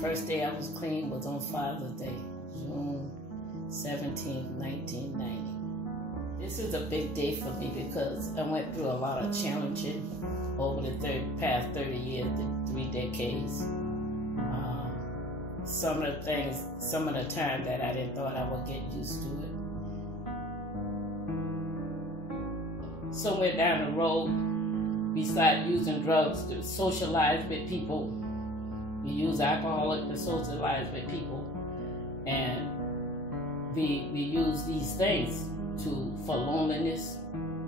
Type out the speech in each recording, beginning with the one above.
First day I was clean was on Father's Day, June 17, 1990. This is a big day for me because I went through a lot of challenging over the past 30 years, the 3 decades. Some of the things, some of the time that I didn't thought I would get used to it. Somewhere down the road, we started using drugs to socialize with people. We use alcohol to socialize with people. And we use these things for loneliness.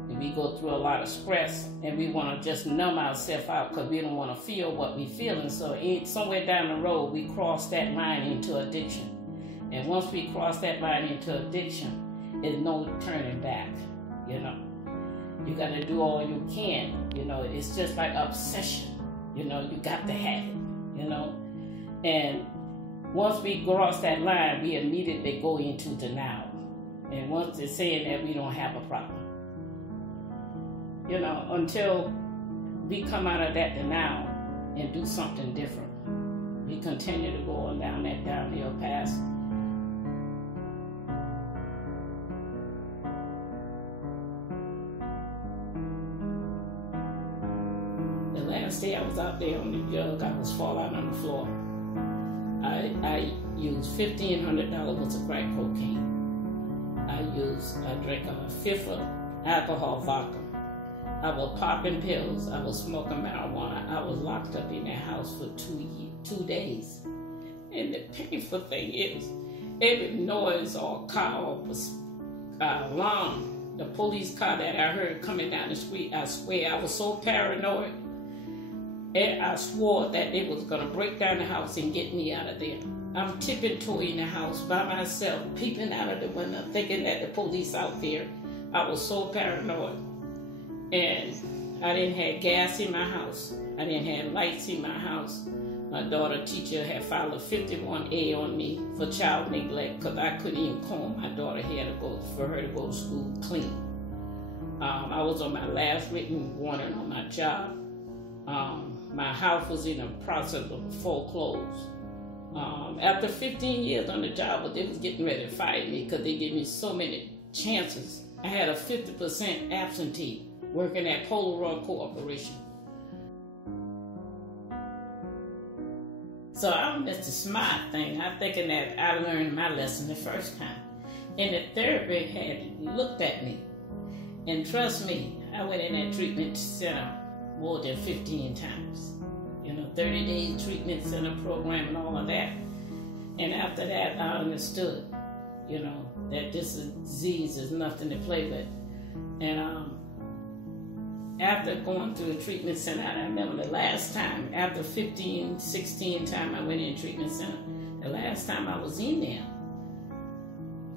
We go through a lot of stress and we want to just numb ourselves out because we don't want to feel what we're feeling. So somewhere down the road, we cross that line into addiction. And once we cross that line into addiction, there's no turning back, you know. You got to do all you can, you know. It's just like obsession, you know. You got to have it, you know. And once we cross that line, we immediately go into denial. And once they're saying that, we don't have a problem. You know, until we come out of that denial and do something different. We continue to go on down that downhill path. The last day I was out there on the jug, I was falling on the floor. I used $1,500 worth of crack cocaine. I drank a fifth of alcohol vodka. I was popping pills. I was smoking marijuana. I was locked up in that house for 2 days. And the painful thing is, every noise or car or alarm, the police car that I heard coming down the street, I swear I was so paranoid. And I swore that they was gonna break down the house and get me out of there. I'm tipping-toeing the house by myself, peeping out of the window, thinking that the police out there. I was so paranoid. And I didn't have gas in my house. I didn't have lights in my house. My daughter teacher had filed a 51A on me for child neglect because I couldn't even comb my daughter hair for her to go to school clean. I was on my last written warning on my job. My house was in the process of foreclosure. After 15 years on the job, but they was getting ready to fire me because they gave me so many chances. I had a 50% absentee working at Polaroid Corporation. So I missed the smart thing. I'm thinking that I learned my lesson the first time. And the therapist had looked at me. And trust me, I went in that treatment center more than 15 times. You know, 30 days treatment center program and all of that. And after that, I understood, you know, that this disease is nothing to play with. And after going through the treatment center, I remember the last time, after 15, 16 times I went in the treatment center, the last time I was in there,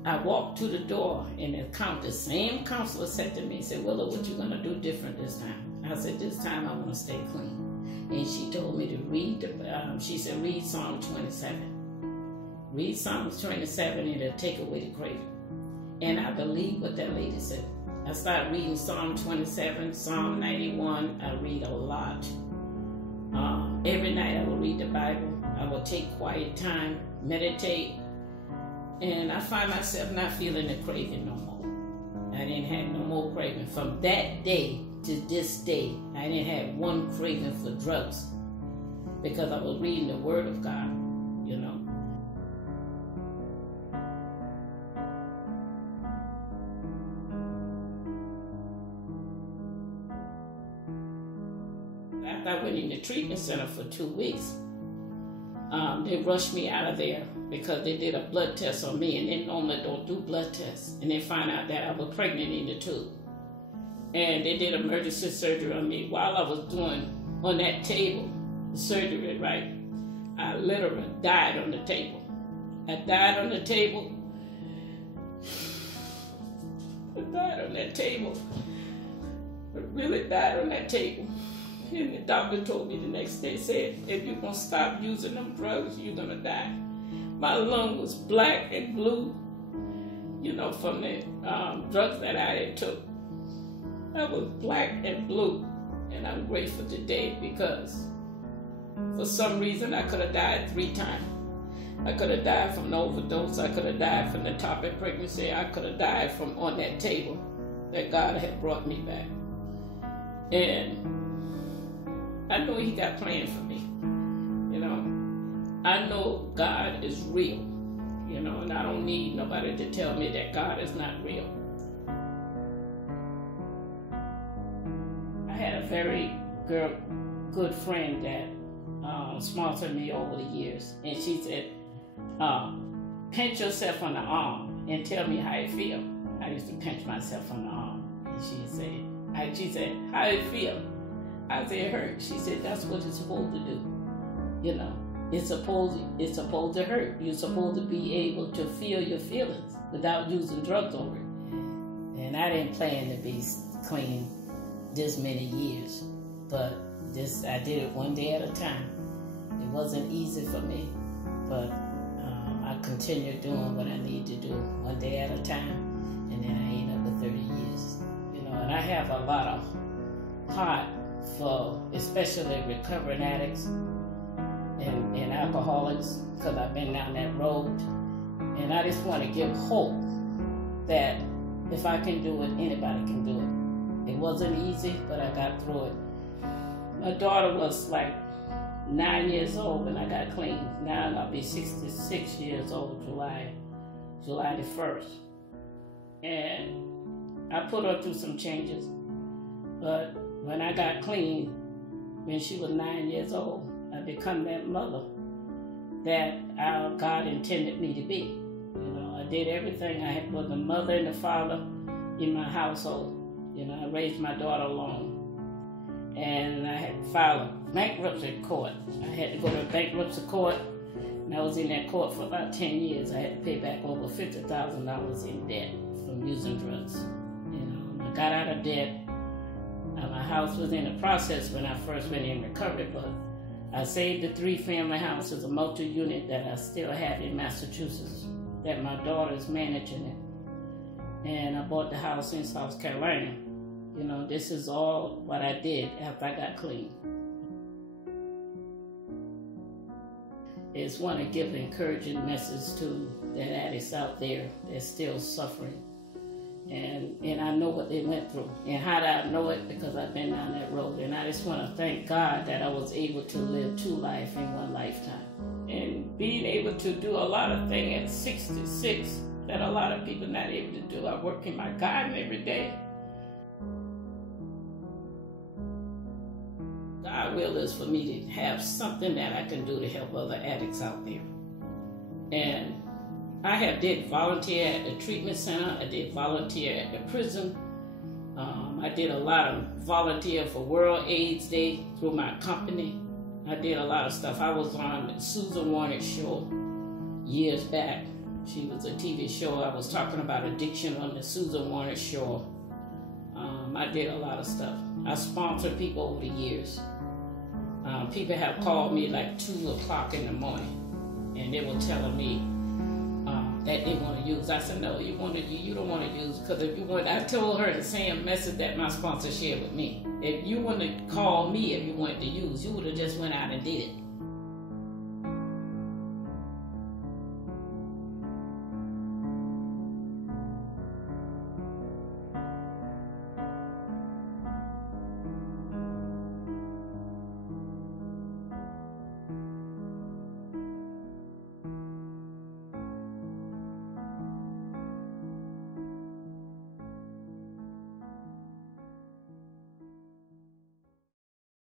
I walked to the door and the same counselor said to me, said, Willia, what you gonna do different this time? I said, this time I wanna stay clean. And she told me to read, she said, read Psalm 27. Read Psalm 27 and it'll take away the craving. And I believe what that lady said. I started reading Psalm 27, Psalm 91. I read a lot. Every night I will read the Bible. I will take quiet time, meditate. And I find myself not feeling the craving no more. I didn't have no more craving. From that day to this day, I didn't have one craving for drugs because I was reading the Word of God, you know. After I went in the treatment center for 2 weeks, they rushed me out of there because they did a blood test on me, and they normally don't do blood tests. And they found out that I was pregnant in the tube. And they did emergency surgery on me. While I was doing on that table, the surgery, right, I literally died on the table. I died on the table. I died on that table. I really died on that table. And the doctor told me the next day, said, if you're going to stop using them drugs, you're going to die. My lung was black and blue, you know, from the drugs that I had took. I was black and blue. And I'm grateful today because For some reason, I could have died 3 times. I could have died from an overdose. I could have died from the ectopic pregnancy. I could have died from on that table that God had brought me back. And I know He got plans for me. You know, I know God is real. You know, and I don't need nobody to tell me that God is not real. I had a very good friend that sponsored me over the years, and she said, pinch yourself on the arm and tell me how it feel. I used to pinch myself on the arm, and she said, how it feel? I said, it hurt. She said, that's what it's supposed to do. You know, it's supposed to hurt. You're supposed to be able to feel your feelings without using drugs over it. And I didn't plan to be clean this many years, but I did it one day at a time. It wasn't easy for me, but I continued doing what I need to do one day at a time, and then I ended up with 30 years. You know, and I have a lot of heart for especially recovering addicts and alcoholics, because I've been down that road, and I just want to give hope that if I can do it, anybody can do it. It wasn't easy, but I got through it. My daughter was like 9 years old when I got clean. Now I'll be 66 years old, July the 1st. And I put her through some changes. But when I got clean, when she was 9 years old, I become that mother that God intended me to be. You know, I did everything. I was the mother and the father in my household. You know, I raised my daughter alone. And I had to file a bankruptcy court. I had to go to a bankruptcy court, and I was in that court for about 10 years. I had to pay back over $50,000 in debt from using drugs. You know, I got out of debt. My house was in the process when I first went in recovery, but I saved the 3-family house. It's a multi-unit that I still have in Massachusetts, that my daughter is managing it. And I bought the house in South Carolina. You know, this is all what I did after I got clean. I just want to give an encouraging message to the addicts out there that's still suffering. And I know what they went through. And how did I know it? Because I've been down that road. And I just want to thank God that I was able to live 2 lives in 1 lifetime. And being able to do a lot of things at 66 that a lot of people not able to do. I work in my garden every day. God's will is for me to have something that I can do to help other addicts out there. And I have did volunteer at the treatment center. I did volunteer at the prison. I did a lot of volunteer for World AIDS Day through my company. I did a lot of stuff. I was on the Susan Warnick show years back. She was a TV show. I was talking about addiction on the Susan Warnick show. I did a lot of stuff. I sponsored people over the years. People have called me like 2 o'clock in the morning, and they were telling me that they want to use. I said, no, you don't want to use, because if you want, I told her the same message that my sponsor shared with me. If you want to call me if you wanted to use, you would have just went out and did it.